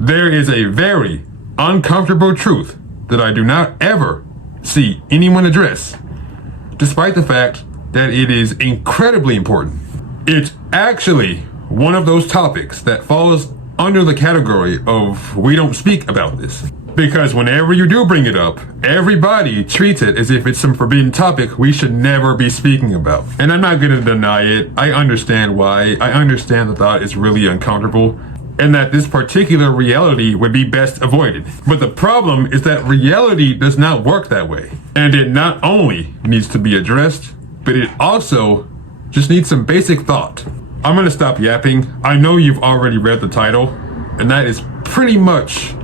There is a very uncomfortable truth that I do not ever see anyone address, despite the fact that it is incredibly important. It's actually one of those topics that falls under the category of we don't speak about this. Because whenever you do bring it up, everybody treats it as if it's some forbidden topic we should never be speaking about. And I'm not gonna deny it. I understand why. I understand the thought is really uncomfortable and that this particular reality would be best avoided. But the problem is that reality does not work that way. And it not only needs to be addressed, but it also just needs some basic thought. I'm gonna stop yapping. I know you've already read the title, and that is pretty much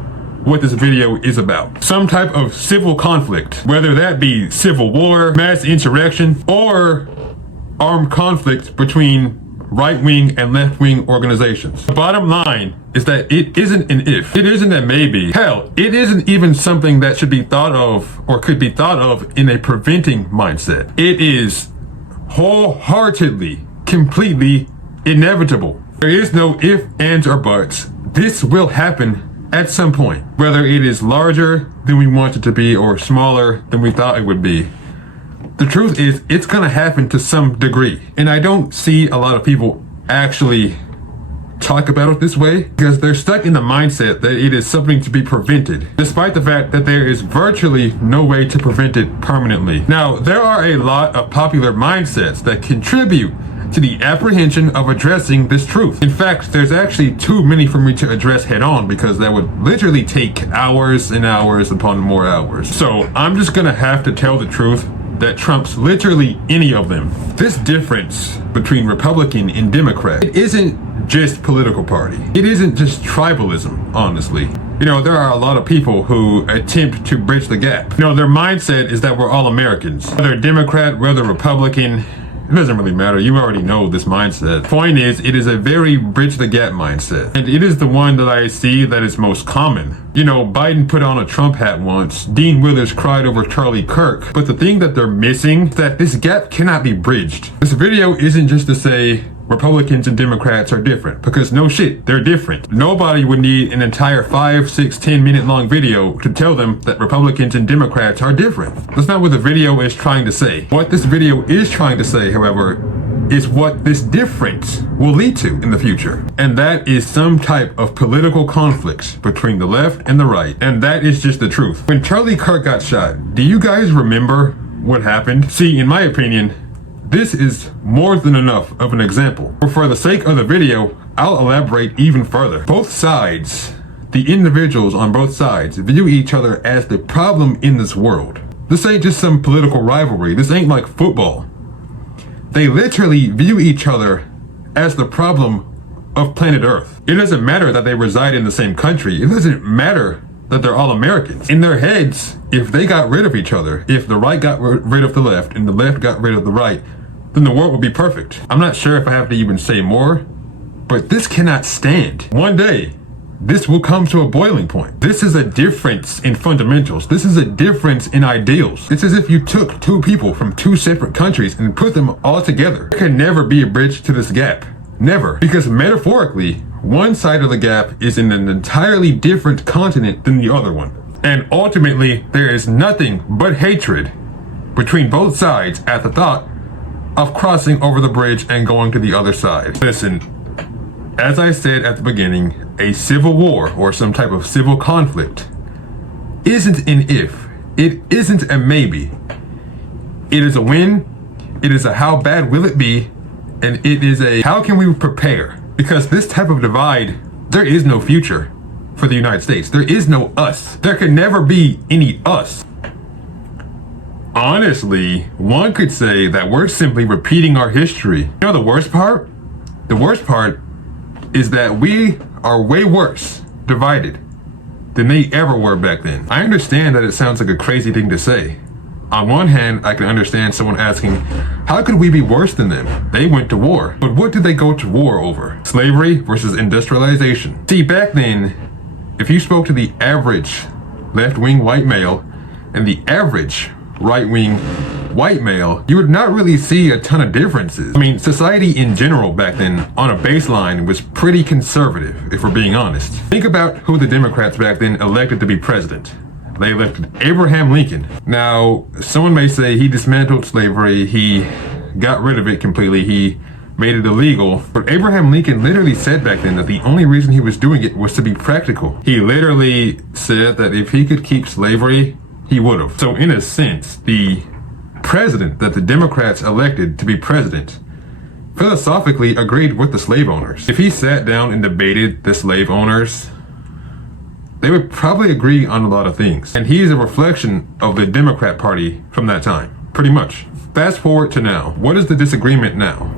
what this video is about. Some type of civil conflict, whether that be civil war, mass insurrection, or armed conflict between right-wing and left-wing organizations. The bottom line is that it isn't an if. It isn't a maybe. Hell, it isn't even something that should be thought of or could be thought of in a preventing mindset. It is wholeheartedly, completely inevitable. There is no if, ands, or buts. This will happen at some point, whether it is larger than we want it to be or smaller than we thought it would be. The truth is, it's gonna happen to some degree. And I don't see a lot of people actually talk about it this way because they're stuck in the mindset that it is something to be prevented, despite the fact that there is virtually no way to prevent it permanently. Now, there are a lot of popular mindsets that contribute to the apprehension of addressing this truth. In fact, there's actually too many for me to address head on because that would literally take hours and hours upon more hours. So I'm just gonna have to tell the truth that trumps literally any of them. This difference between Republican and Democrat, it isn't just political party. It isn't just tribalism, honestly. You know, there are a lot of people who attempt to bridge the gap. You know, their mindset is that we're all Americans. Whether Democrat, whether Republican, it doesn't really matter. You already know this mindset. Point is, it is a very bridge the gap mindset. And it is the one that I see that is most common. You know, Biden put on a Trump hat once. Dean Withers cried over Charlie Kirk. But the thing that they're missing is that this gap cannot be bridged. This video isn't just to say Republicans and Democrats are different, because no shit, they're different. Nobody would need an entire 5, 6, 10-minute long video to tell them that Republicans and Democrats are different. That's not what the video is trying to say. What this video is trying to say, however, is what this difference will lead to in the future. And that is some type of political conflicts between the left and the right. And that is just the truth. When Charlie Kirk got shot, do you guys remember what happened? See, in my opinion, this is more than enough of an example. But for the sake of the video, I'll elaborate even further. Both sides, the individuals on both sides, view each other as the problem in this world. This ain't just some political rivalry. This ain't like football. They literally view each other as the problem of planet Earth. It doesn't matter that they reside in the same country. It doesn't matter that they're all Americans. In their heads, if they got rid of each other, if the right got rid of the left and the left got rid of the right, then the world would be perfect. I'm not sure if I have to even say more, but this cannot stand. One day, this will come to a boiling point. This is a difference in fundamentals. This is a difference in ideals. It's as if you took two people from two separate countries and put them all together. There can never be a bridge to this gap. Never. Because metaphorically, one side of the gap is in an entirely different continent than the other one. And ultimately, there is nothing but hatred between both sides at the thought of crossing over the bridge and going to the other side. Listen, as I said at the beginning, a civil war or some type of civil conflict isn't an if. It isn't a maybe. It is a when, it is a how bad will it be, and it is a how can we prepare? Because this type of divide, there is no future for the United States. There is no us. There can never be any us. Honestly, one could say that we're simply repeating our history. You know the worst part? The worst part is that we are way worse divided than they ever were back then. I understand that it sounds like a crazy thing to say. On one hand, I can understand someone asking, how could we be worse than them? They went to war. But what did they go to war over? Slavery versus industrialization. See, back then, if you spoke to the average left-wing white male and the average right-wing white male, you would not really see a ton of differences. I mean, society in general back then, on a baseline, was pretty conservative, if we're being honest. Think about who the Democrats back then elected to be president. They elected Abraham Lincoln. Now, someone may say he dismantled slavery, he got rid of it completely, he made it illegal. But Abraham Lincoln literally said back then that the only reason he was doing it was to be practical. He literally said that if he could keep slavery, he would have. So in a sense, the president that the Democrats elected to be president philosophically agreed with the slave owners. If he sat down and debated the slave owners, they would probably agree on a lot of things. And he is a reflection of the Democrat Party from that time, pretty much. Fast forward to now. What is the disagreement now?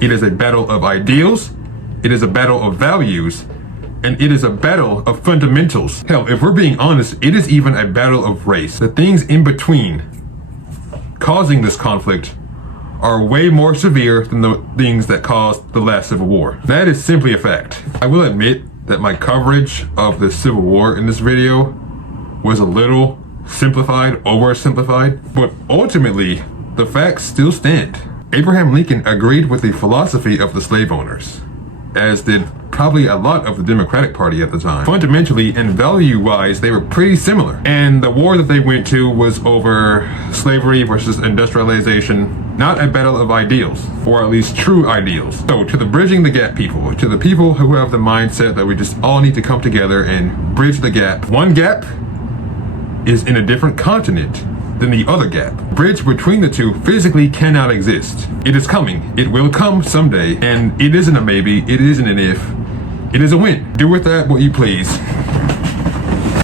It is a battle of ideals, it is a battle of values, and it is a battle of fundamentals. Hell, if we're being honest, it is even a battle of race. The things in between causing this conflict are way more severe than the things that caused the last Civil War. That is simply a fact. I will admit that my coverage of the Civil War in this video was a little simplified, oversimplified, but ultimately, the facts still stand. Abraham Lincoln agreed with the philosophy of the slave owners, as did probably a lot of the Democratic Party at the time. Fundamentally and value-wise, they were pretty similar. And the war that they went to was over slavery versus industrialization, not a battle of ideals, or at least true ideals. So to the bridging the gap people, to the people who have the mindset that we just all need to come together and bridge the gap, one gap is in a different continent than the other gap. Bridge between the two physically cannot exist. It is coming. It will come someday. And it isn't a maybe. It isn't an if. It is a when. Do with that what you please.